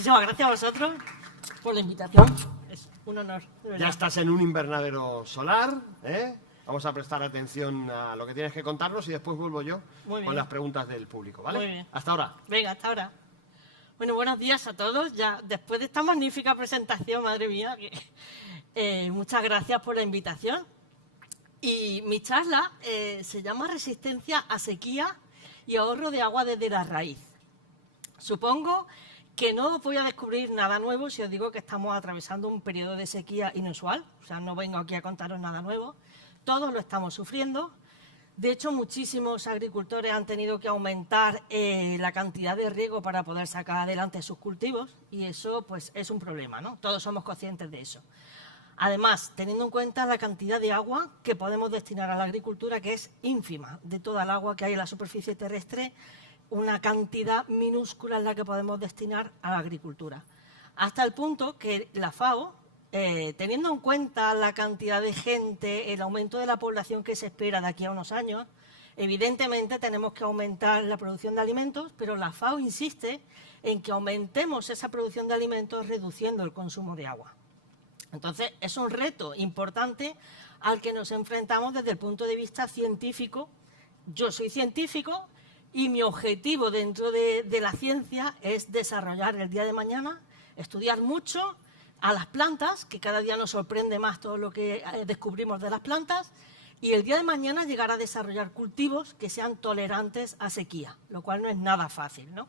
Muchísimas gracias a vosotros por la invitación. Es un honor, de verdad. Ya estás en un invernadero solar, ¿eh? Vamos a prestar atención a lo que tienes que contarnos y después vuelvo yo con las preguntas del público, ¿vale? Muy bien. Hasta ahora. Venga, hasta ahora. Bueno, buenos días a todos. Ya después de esta magnífica presentación, madre mía, muchas gracias por la invitación. Y mi charla se llama Resistencia a sequía y ahorro de agua desde la raíz. Supongo que no voy a descubrir nada nuevo si os digo que estamos atravesando un periodo de sequía inusual. O sea, no vengo aquí a contaros nada nuevo. Todos lo estamos sufriendo. De hecho, muchísimos agricultores han tenido que aumentar la cantidad de riego para poder sacar adelante sus cultivos y eso pues es un problema, ¿no? Todos somos conscientes de eso. Además, teniendo en cuenta la cantidad de agua que podemos destinar a la agricultura, que es ínfima, de toda el agua que hay en la superficie terrestre, una cantidad minúscula es la que podemos destinar a la agricultura. Hasta el punto que la FAO, teniendo en cuenta la cantidad de gente, el aumento de la población que se espera de aquí a unos años, evidentemente tenemos que aumentar la producción de alimentos, pero la FAO insiste en que aumentemos esa producción de alimentos reduciendo el consumo de agua. Entonces, es un reto importante al que nos enfrentamos desde el punto de vista científico. Yo soy científico y mi objetivo dentro de la ciencia es desarrollar el día de mañana, estudiar mucho a las plantas, que cada día nos sorprende más todo lo que descubrimos de las plantas, y el día de mañana llegar a desarrollar cultivos que sean tolerantes a sequía, lo cual no es nada fácil, ¿no?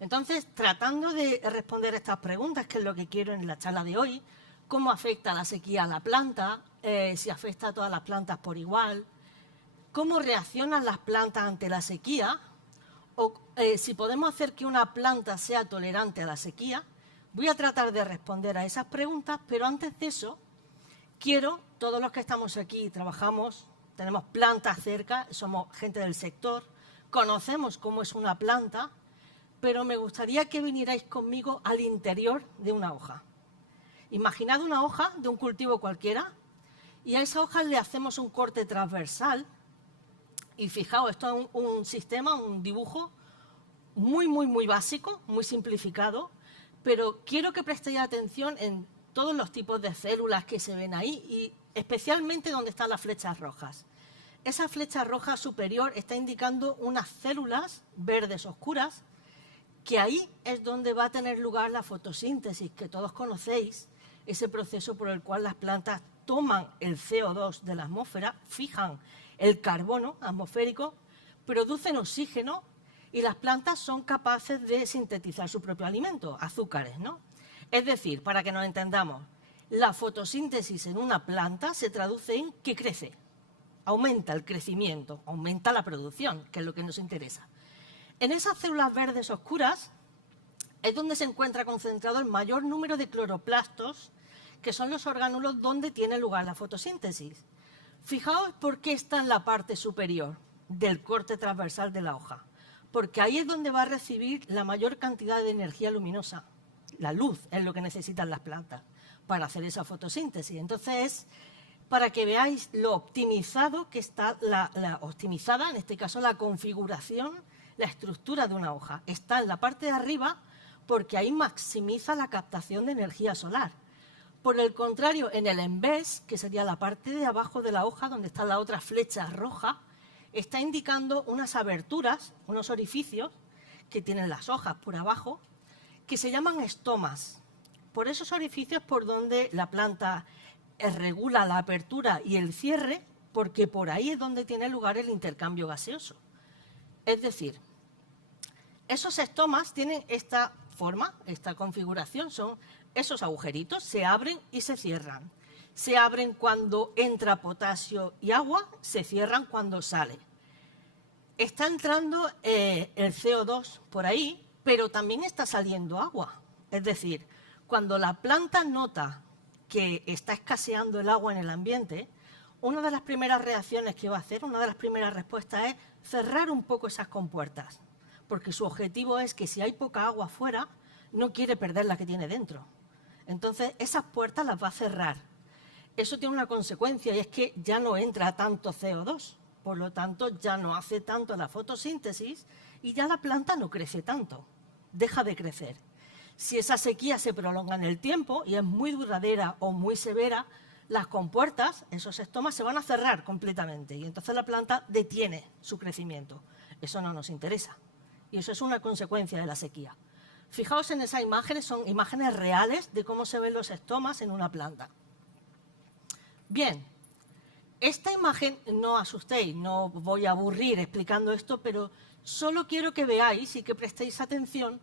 Entonces, tratando de responder estas preguntas, que es lo que quiero en la charla de hoy, cómo afecta la sequía a la planta, si afecta a todas las plantas por igual, cómo reaccionan las plantas ante la sequía, o si podemos hacer que una planta sea tolerante a la sequía. Voy a tratar de responder a esas preguntas, pero antes de eso, todos los que estamos aquí, trabajamos, tenemos plantas cerca, somos gente del sector, conocemos cómo es una planta, pero me gustaría que vinierais conmigo al interior de una hoja. Imaginad una hoja de un cultivo cualquiera y a esa hoja le hacemos un corte transversal y fijaos, esto es un sistema, un dibujo muy básico, muy simplificado, pero quiero que prestéis atención en todos los tipos de células que se ven ahí y especialmente donde están las flechas rojas. Esa flecha roja superior está indicando unas células verdes oscuras que ahí es donde va a tener lugar la fotosíntesis, que todos conocéis, ese proceso por el cual las plantas toman el CO2 de la atmósfera, fijan el carbono atmosférico, producen oxígeno y las plantas son capaces de sintetizar su propio alimento, azúcares, ¿no? Es decir, para que nos entendamos, la fotosíntesis en una planta se traduce en que crece, aumenta el crecimiento, aumenta la producción, que es lo que nos interesa. En esas células verdes oscuras es donde se encuentra concentrado el mayor número de cloroplastos, que son los orgánulos donde tiene lugar la fotosíntesis. Fijaos por qué está en la parte superior del corte transversal de la hoja, porque ahí es donde va a recibir la mayor cantidad de energía luminosa. La luz es lo que necesitan las plantas para hacer esa fotosíntesis. Entonces, para que veáis lo optimizado que está, optimizada, en este caso la configuración, la estructura de una hoja. Está en la parte de arriba porque ahí maximiza la captación de energía solar. Por el contrario, en el embés, que sería la parte de abajo de la hoja, donde está la otra flecha roja, está indicando unas aberturas, unos orificios que tienen las hojas por abajo, que se llaman estomas. Por esos orificios por donde la planta regula la apertura y el cierre, porque por ahí es donde tiene lugar el intercambio gaseoso. Es decir, esos estomas tienen esta forma, esta configuración, son esos agujeritos, se abren y se cierran. Se abren cuando entra potasio y agua, se cierran cuando sale. Está entrando el CO2 por ahí, pero también está saliendo agua. Es decir, cuando la planta nota que está escaseando el agua en el ambiente, una de las primeras reacciones que va a hacer, una de las primeras respuestas es cerrar un poco esas compuertas, porque su objetivo es que si hay poca agua afuera, no quiere perder la que tiene dentro. Entonces, esas puertas las va a cerrar. Eso tiene una consecuencia y es que ya no entra tanto CO2, por lo tanto, ya no hace tanto la fotosíntesis y ya la planta no crece tanto, deja de crecer. Si esa sequía se prolonga en el tiempo y es muy duradera o muy severa, las compuertas, esos estomas, se van a cerrar completamente y entonces la planta detiene su crecimiento. Eso no nos interesa y eso es una consecuencia de la sequía. Fijaos en esas imágenes, son imágenes reales de cómo se ven los estomas en una planta. Bien, esta imagen, no asustéis, no voy a aburrir explicando esto, pero solo quiero que veáis y que prestéis atención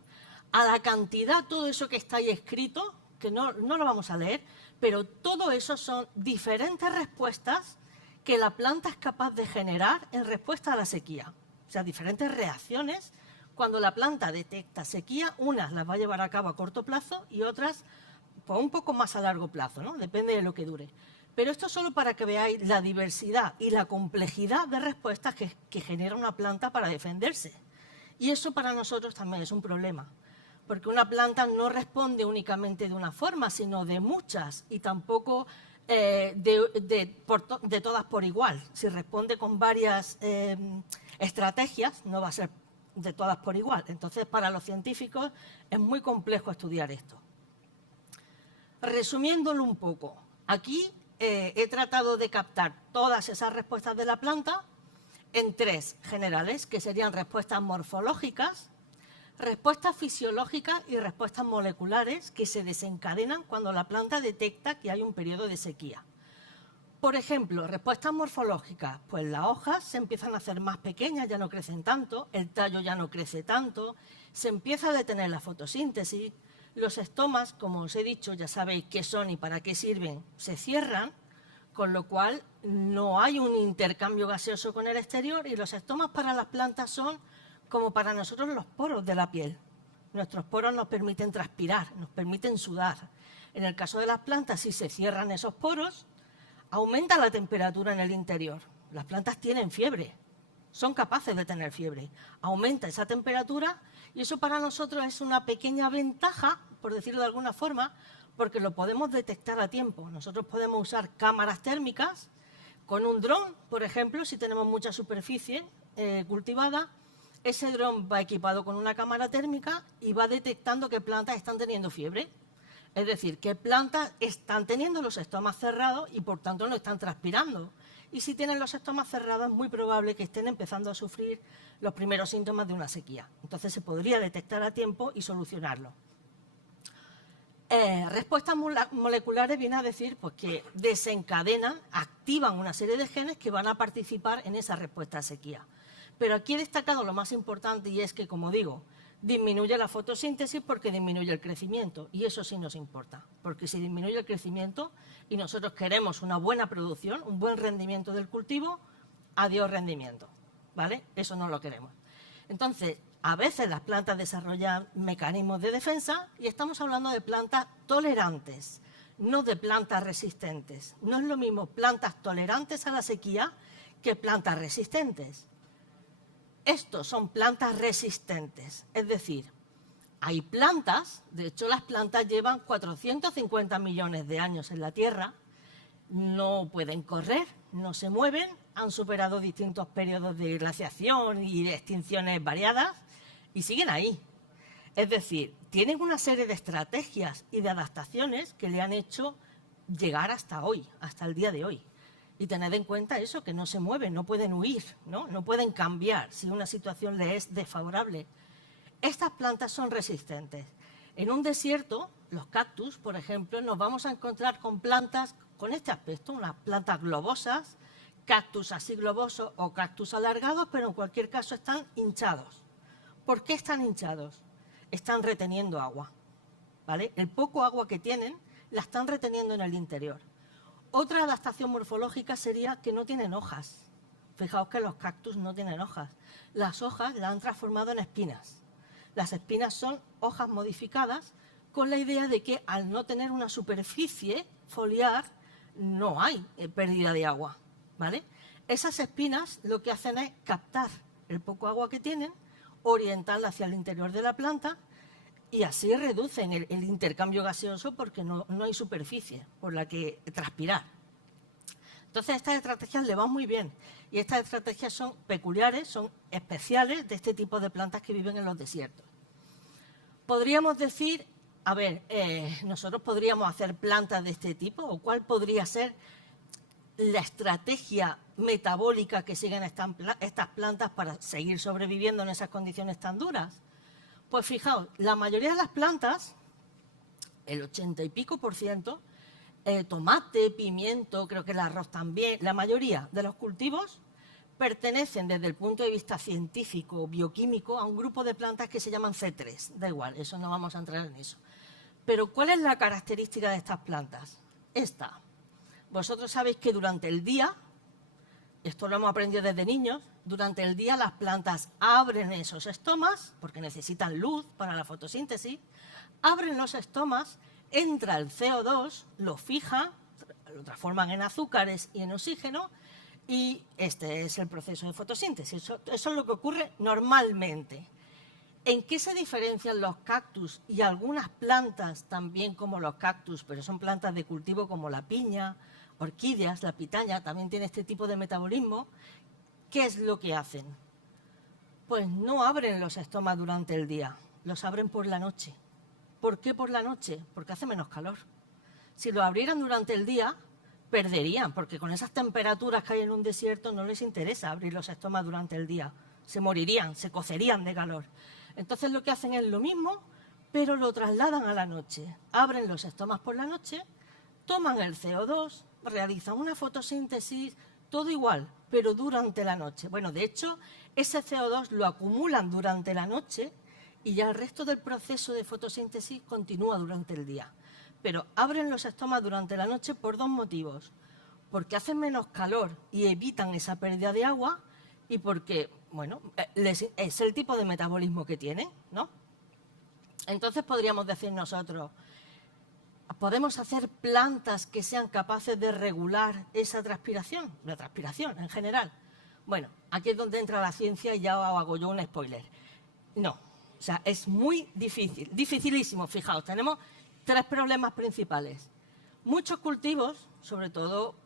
a la cantidad, todo eso que está ahí escrito, que no lo vamos a leer, pero todo eso son diferentes respuestas que la planta es capaz de generar en respuesta a la sequía. O sea, diferentes reacciones. Cuando la planta detecta sequía, unas las va a llevar a cabo a corto plazo y otras pues, un poco más a largo plazo, ¿no? Depende de lo que dure. Pero esto solo para que veáis la diversidad y la complejidad de respuestas que genera una planta para defenderse. Y eso para nosotros también es un problema, porque una planta no responde únicamente de una forma, sino de muchas, y tampoco de todas por igual. Si responde con varias estrategias, no va a ser de todas por igual. Entonces, para los científicos es muy complejo estudiar esto. Resumiéndolo un poco, aquí he tratado de captar todas esas respuestas de la planta en tres generales, que serían respuestas morfológicas, respuestas fisiológicas y respuestas moleculares que se desencadenan cuando la planta detecta que hay un periodo de sequía. Por ejemplo, respuestas morfológicas, pues las hojas se empiezan a hacer más pequeñas, ya no crecen tanto, el tallo ya no crece tanto, se empieza a detener la fotosíntesis, los estomas, como os he dicho, ya sabéis qué son y para qué sirven, se cierran, con lo cual no hay un intercambio gaseoso con el exterior y los estomas para las plantas son como para nosotros los poros de la piel. Nuestros poros nos permiten transpirar, nos permiten sudar. En el caso de las plantas, si se cierran esos poros, aumenta la temperatura en el interior. Las plantas tienen fiebre, son capaces de tener fiebre. Aumenta esa temperatura y eso para nosotros es una pequeña ventaja, por decirlo de alguna forma, porque lo podemos detectar a tiempo. Nosotros podemos usar cámaras térmicas con un dron, por ejemplo, si tenemos mucha superficie cultivada. Ese dron va equipado con una cámara térmica y va detectando qué plantas están teniendo fiebre. Es decir, qué plantas están teniendo los estomas cerrados y por tanto no están transpirando. Y si tienen los estomas cerrados es muy probable que estén empezando a sufrir los primeros síntomas de una sequía. Entonces se podría detectar a tiempo y solucionarlo. Respuestas moleculares viene a decir pues, que desencadenan, activan una serie de genes que van a participar en esa respuesta a sequía. Pero aquí he destacado lo más importante y es que, como digo, disminuye la fotosíntesis porque disminuye el crecimiento y eso sí nos importa, porque si disminuye el crecimiento y nosotros queremos una buena producción, un buen rendimiento del cultivo, adiós rendimiento, ¿vale? Eso no lo queremos. Entonces, a veces las plantas desarrollan mecanismos de defensa y estamos hablando de plantas tolerantes, no de plantas resistentes. No es lo mismo plantas tolerantes a la sequía que plantas resistentes. Estos son plantas resistentes, es decir, hay plantas, de hecho las plantas llevan 450 millones de años en la Tierra, no pueden correr, no se mueven, han superado distintos periodos de glaciación y de extinciones variadas y siguen ahí. Es decir, tienen una serie de estrategias y de adaptaciones que le han hecho llegar hasta hoy, hasta el día de hoy. Y tened en cuenta eso, que no se mueven, no pueden huir, no pueden cambiar si una situación les es desfavorable. Estas plantas son resistentes. En un desierto, los cactus, por ejemplo, nos vamos a encontrar con plantas con este aspecto, unas plantas globosas, cactus así globosos o cactus alargados, pero en cualquier caso están hinchados. ¿Por qué están hinchados? Están reteniendo agua, ¿vale? El poco agua que tienen la están reteniendo en el interior. Otra adaptación morfológica sería que no tienen hojas. Fijaos que los cactus no tienen hojas. Las hojas las han transformado en espinas. Las espinas son hojas modificadas con la idea de que al no tener una superficie foliar no hay pérdida de agua, ¿vale? Esas espinas lo que hacen es captar el poco agua que tienen, orientarla hacia el interior de la planta y así reducen el intercambio gaseoso porque no hay superficie por la que transpirar. Entonces, estas estrategias le van muy bien y estas estrategias son peculiares, son especiales de este tipo de plantas que viven en los desiertos. Podríamos decir a ver, nosotros podríamos hacer plantas de este tipo, o cuál podría ser la estrategia metabólica que siguen estas plantas para seguir sobreviviendo en esas condiciones tan duras. Pues fijaos, la mayoría de las plantas, el 80 y pico %, tomate, pimiento, creo que el arroz también, la mayoría de los cultivos pertenecen desde el punto de vista científico, bioquímico, a un grupo de plantas que se llaman C3. Da igual, eso no vamos a entrar en eso. Pero ¿cuál es la característica de estas plantas? Esta. Vosotros sabéis que durante el día, esto lo hemos aprendido desde niños, durante el día las plantas abren esos estomas, porque necesitan luz para la fotosíntesis, abren los estomas, entra el CO2, lo fija, lo transforman en azúcares y en oxígeno, y este es el proceso de fotosíntesis. Eso es lo que ocurre normalmente. ¿En qué se diferencian los cactus y algunas plantas también como los cactus, pero son plantas de cultivo como la piña, orquídeas, la pitaya, también tiene este tipo de metabolismo? ¿Qué es lo que hacen? Pues no abren los estomas durante el día, los abren por la noche. ¿Por qué por la noche? Porque hace menos calor. Si lo abrieran durante el día, perderían, porque con esas temperaturas que hay en un desierto no les interesa abrir los estomas durante el día. Se morirían, se cocerían de calor. Entonces lo que hacen es lo mismo, pero lo trasladan a la noche. Abren los estomas por la noche, toman el CO2, realizan una fotosíntesis, todo igual, pero durante la noche. Bueno, de hecho, ese CO2 lo acumulan durante la noche y ya el resto del proceso de fotosíntesis continúa durante el día. Pero abren los estomas durante la noche por dos motivos. Porque hacen menos calor y evitan esa pérdida de agua, y porque, bueno, es el tipo de metabolismo que tienen, ¿no? Entonces podríamos decir nosotros, ¿podemos hacer plantas que sean capaces de regular esa transpiración? La transpiración en general. Bueno, aquí es donde entra la ciencia y ya hago yo un spoiler. No, o sea, es muy difícil, dificilísimo. Fijaos, tenemos 3 problemas principales. Muchos cultivos, sobre todo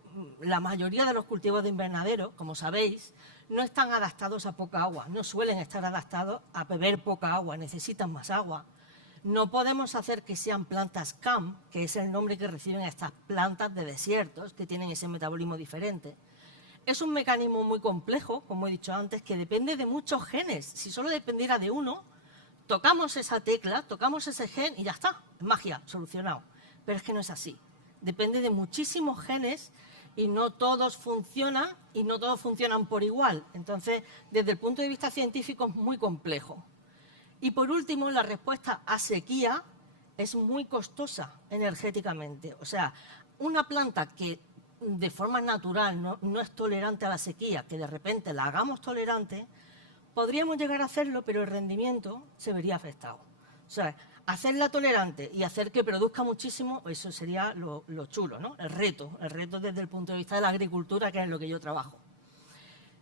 la mayoría de los cultivos de invernadero, como sabéis, no están adaptados a poca agua, no suelen estar adaptados a beber poca agua, necesitan más agua. No podemos hacer que sean plantas CAM, que es el nombre que reciben estas plantas de desiertos, que tienen ese metabolismo diferente. Es un mecanismo muy complejo, como he dicho antes, que depende de muchos genes. Si solo dependiera de uno, tocamos esa tecla, tocamos ese gen y ya está, magia, solucionado. Pero es que no es así. Depende de muchísimos genes y no todos funcionan por igual. Entonces, desde el punto de vista científico es muy complejo. Y por último, la respuesta a sequía es muy costosa energéticamente. O sea, una planta que de forma natural no es tolerante a la sequía, que de repente la hagamos tolerante, podríamos llegar a hacerlo, pero el rendimiento se vería afectado. O sea, hacerla tolerante y hacer que produzca muchísimo, eso sería lo chulo, ¿no? El reto desde el punto de vista de la agricultura, que es en lo que yo trabajo.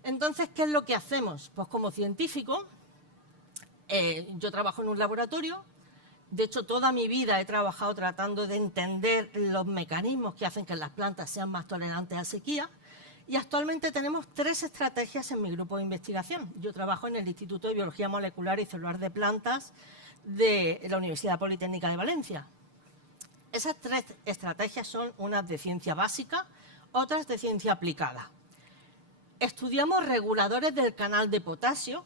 Entonces, ¿qué es lo que hacemos? Pues como científico, yo trabajo en un laboratorio. De hecho, toda mi vida he trabajado tratando de entender los mecanismos que hacen que las plantas sean más tolerantes a sequía. Y actualmente tenemos 3 estrategias en mi grupo de investigación. Yo trabajo en el Instituto de Biología Molecular y Celular de Plantas de la Universidad Politécnica de Valencia. Esas 3 estrategias son unas de ciencia básica, otras de ciencia aplicada. Estudiamos reguladores del canal de potasio,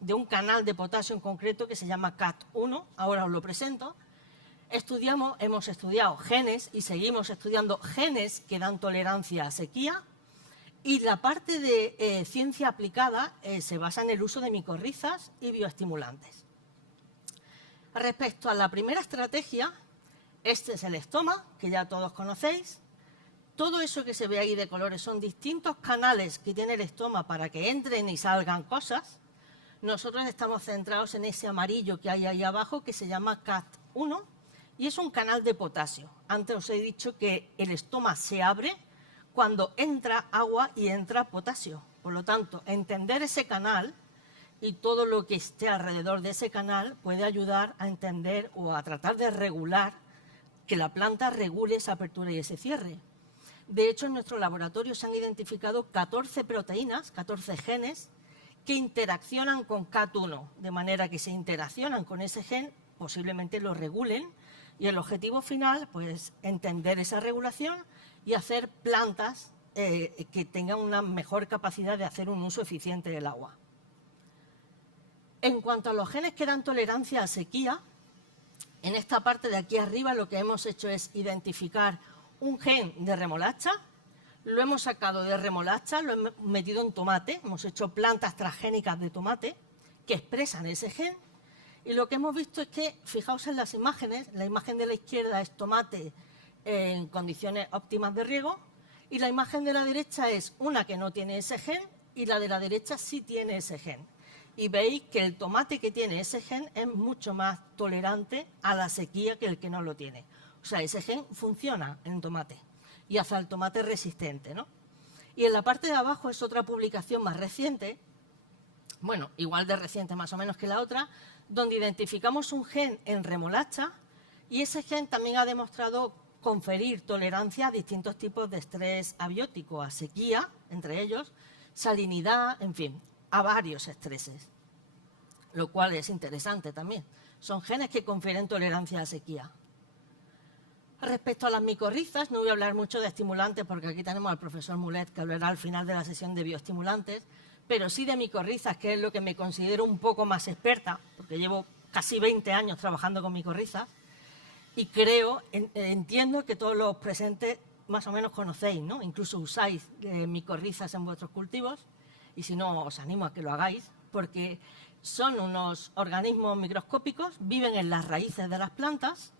de un canal de potasio en concreto que se llama CAT1, ahora os lo presento. Hemos estudiado genes y seguimos estudiando genes que dan tolerancia a sequía. Y la parte de ciencia aplicada se basa en el uso de micorrizas y bioestimulantes. Respecto a la primera estrategia, este es el estoma, que ya todos conocéis. Todo eso que se ve ahí de colores son distintos canales que tiene el estoma para que entren y salgan cosas. Nosotros estamos centrados en ese amarillo que hay ahí abajo, que se llama CAT1, y es un canal de potasio. Antes os he dicho que el estoma se abre cuando entra agua y entra potasio. Por lo tanto, entender ese canal y todo lo que esté alrededor de ese canal puede ayudar a entender o a tratar de regular, que la planta regule esa apertura y ese cierre. De hecho, en nuestro laboratorio se han identificado 14 proteínas, 14 genes, que interaccionan con CAT1, de manera que se interaccionan con ese gen, posiblemente lo regulen, Y el objetivo final, pues, entender esa regulación y hacer plantas que tengan una mejor capacidad de hacer un uso eficiente del agua. En cuanto a los genes que dan tolerancia a sequía, en esta parte de aquí arriba lo que hemos hecho es identificar un gen de remolacha, lo hemos sacado de remolacha, lo hemos metido en tomate, hemos hecho plantas transgénicas de tomate que expresan ese gen, y lo que hemos visto es que, fijaos en las imágenes, la imagen de la izquierda es tomate en condiciones óptimas de riego, y la imagen de la derecha es una que no tiene ese gen y la de la derecha sí tiene ese gen. Y veis que el tomate que tiene ese gen es mucho más tolerante a la sequía que el que no lo tiene. O sea, ese gen funciona en tomate y hace al tomate resistente, ¿no? Y en la parte de abajo es otra publicación más reciente, bueno, igual de reciente más o menos que la otra, donde identificamos un gen en remolacha y ese gen también ha demostrado conferir tolerancia a distintos tipos de estrés abiótico, a sequía, entre ellos, salinidad, en fin, a varios estreses, lo cual es interesante también. Son genes que confieren tolerancia a sequía. Respecto a las micorrizas, no voy a hablar mucho de estimulantes porque aquí tenemos al profesor Mulet que hablará al final de la sesión de bioestimulantes, pero sí de micorrizas, que es lo que me considero un poco más experta, porque llevo casi 20 años trabajando con micorrizas y entiendo que todos los presentes más o menos conocéis, ¿no? Incluso usáis micorrizas en vuestros cultivos y si no os animo a que lo hagáis porque son unos organismos microscópicos, viven en las raíces de las plantas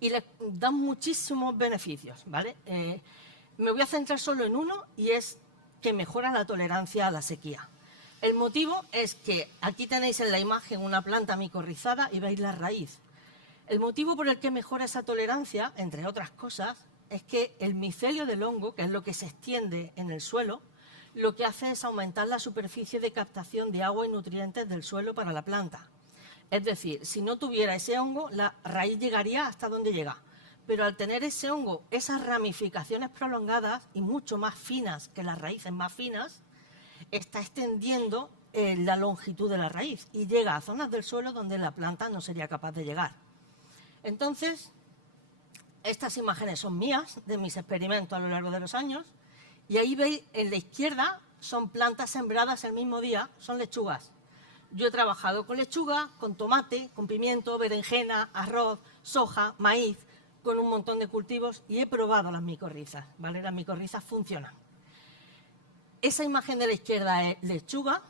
y les dan muchísimos beneficios, ¿vale? Me voy a centrar solo en uno y es que mejora la tolerancia a la sequía. El motivo es que aquí tenéis en la imagen una planta micorrizada y veis la raíz. El motivo por el que mejora esa tolerancia, entre otras cosas, es que el micelio del hongo, que es lo que se extiende en el suelo, lo que hace es aumentar la superficie de captación de agua y nutrientes del suelo para la planta. Es decir, si no tuviera ese hongo, la raíz llegaría hasta donde llega. Pero al tener ese hongo, esas ramificaciones prolongadas y mucho más finas que las raíces más finas, está extendiendo la longitud de la raíz y llega a zonas del suelo donde la planta no sería capaz de llegar. Entonces, estas imágenes son mías, de mis experimentos a lo largo de los años, y ahí veis, en la izquierda, son plantas sembradas el mismo día, son lechugas. Yo he trabajado con lechuga, con tomate, con pimiento, berenjena, arroz, soja, maíz, con un montón de cultivos y he probado las micorrizas, ¿vale? Las micorrizas funcionan. Esa imagen de la izquierda es lechuga,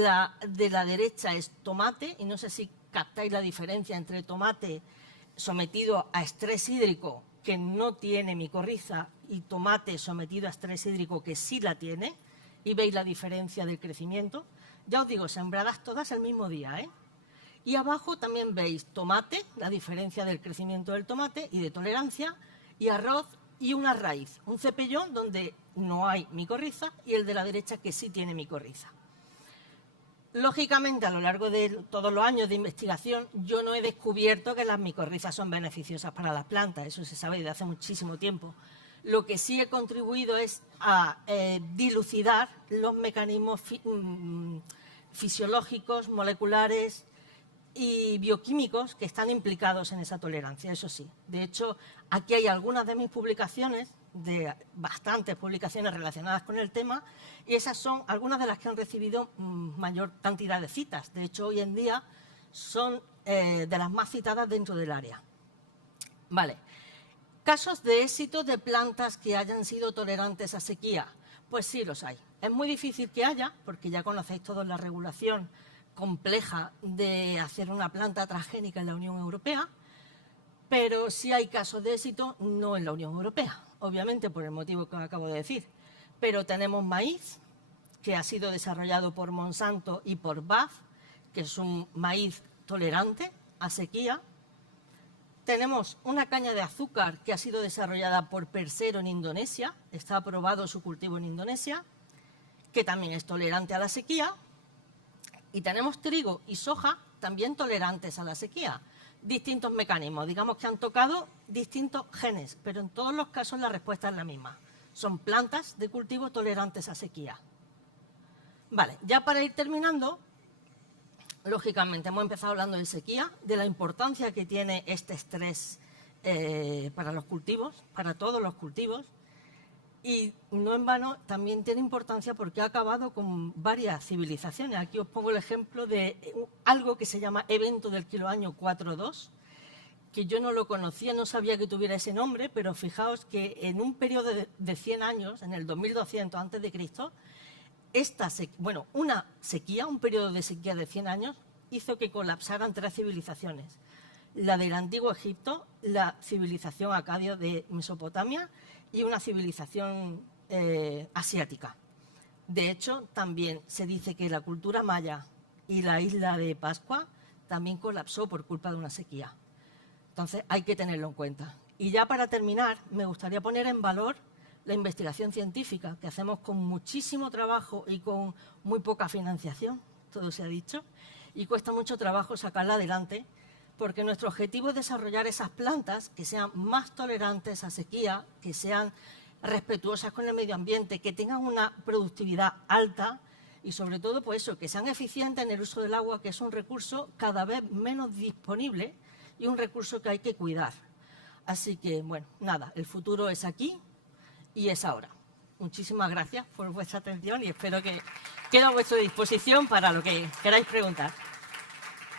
la de la derecha es tomate, y no sé si captáis la diferencia entre tomate sometido a estrés hídrico que no tiene micorriza y tomate sometido a estrés hídrico que sí la tiene, y veis la diferencia del crecimiento. Ya os digo, sembradas todas el mismo día, ¿eh? Y abajo también veis tomate, la diferencia del crecimiento del tomate y de tolerancia, y arroz y una raíz, un cepellón donde no hay micorriza y el de la derecha que sí tiene micorriza. Lógicamente, a lo largo de todos los años de investigación, yo no he descubierto que las micorrizas son beneficiosas para las plantas, eso se sabe desde hace muchísimo tiempo. Lo que sí he contribuido es a dilucidar los mecanismos fisiológicos, moleculares y bioquímicos que están implicados en esa tolerancia, eso sí. De hecho, aquí hay algunas de mis publicaciones, de bastantes publicaciones relacionadas con el tema, y esas son algunas de las que han recibido mayor cantidad de citas. De hecho, hoy en día son de las más citadas dentro del área. Vale. ¿Casos de éxito de plantas que hayan sido tolerantes a sequía? Pues sí los hay. Es muy difícil que haya, porque ya conocéis todos la regulación compleja de hacer una planta transgénica en la Unión Europea, pero sí hay casos de éxito no en la Unión Europea, obviamente por el motivo que acabo de decir. Pero tenemos maíz, que ha sido desarrollado por Monsanto y por BASF, que es un maíz tolerante a sequía. Tenemos una caña de azúcar que ha sido desarrollada por Persero en Indonesia, está aprobado su cultivo en Indonesia, que también es tolerante a la sequía. Y tenemos trigo y soja también tolerantes a la sequía. Distintos mecanismos, digamos que han tocado distintos genes, pero en todos los casos la respuesta es la misma. Son plantas de cultivo tolerantes a sequía. Vale, ya para ir terminando, lógicamente, hemos empezado hablando de sequía, de la importancia que tiene este estrés para los cultivos, para todos los cultivos, y no en vano también tiene importancia porque ha acabado con varias civilizaciones. Aquí os pongo el ejemplo de algo que se llama Evento del Kiloaño 4.2, que yo no lo conocía, no sabía que tuviera ese nombre, pero fijaos que en un periodo de 100 años, en el 2200 a.C., una sequía, un periodo de sequía de 100 años, hizo que colapsaran 3 civilizaciones. La del Antiguo Egipto, la civilización acadia de Mesopotamia y una civilización asiática. De hecho, también se dice que la cultura maya y la isla de Pascua también colapsó por culpa de una sequía. Entonces, hay que tenerlo en cuenta. Y ya para terminar, me gustaría poner en valor la investigación científica, que hacemos con muchísimo trabajo y con muy poca financiación, todo se ha dicho, y cuesta mucho trabajo sacarla adelante, porque nuestro objetivo es desarrollar esas plantas que sean más tolerantes a sequía, que sean respetuosas con el medio ambiente, que tengan una productividad alta y sobre todo pues eso, que sean eficientes en el uso del agua, que es un recurso cada vez menos disponible y un recurso que hay que cuidar. Así que, bueno, nada, el futuro es aquí y es ahora. Muchísimas gracias por vuestra atención y espero que quede a vuestra disposición para lo que queráis preguntar.